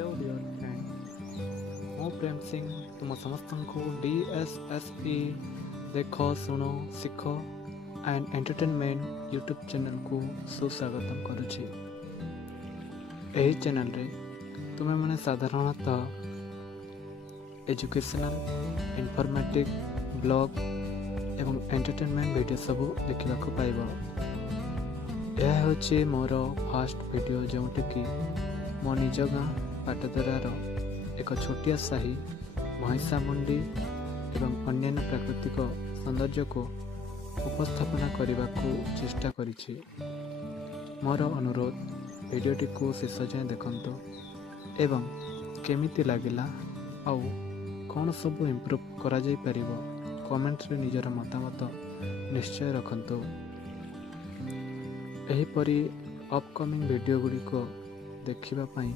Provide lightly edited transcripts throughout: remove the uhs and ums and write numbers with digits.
Hello dear friend मो प्रेम सिंह तुम समस्त को DSSE देख शुण शिख एंड एंटरटेनमेंट यूट्यूब चैनल को सुस्वागतम करुछि। एही चैनल रे तुमे माने साधारणतः एजुकेशनल इनफॉर्मेटिव ब्लॉग एवं एंटरटेनमेंट वीडियो सब देखा पाइब। यह होछि मोर फर्स्ट वीडियो जोंटे कि मो निज गाँ पाटदरार एक छोटिया साही महिषामुंडी एवं अन्यान्य प्राकृतिक सौंदर्य को उपस्थापना करने को चेष्टा करिछि। मोर अनुरोध वीडियोटी को शेष जाए देखंतु एवं केमिति लागिला आउ कौन सब इम्प्रूव करा जाई परिबो कमेंट रे निजर मतामत निश्चय रखंतु। एहीपरि अपकमिंग वीडियो गुडी को देखिबा पई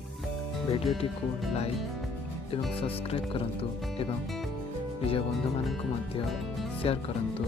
वीडियोटी को लाइक एवं सब्सक्राइब करंतु एवं निज बंधु मानक मध्य शेयर करंतु।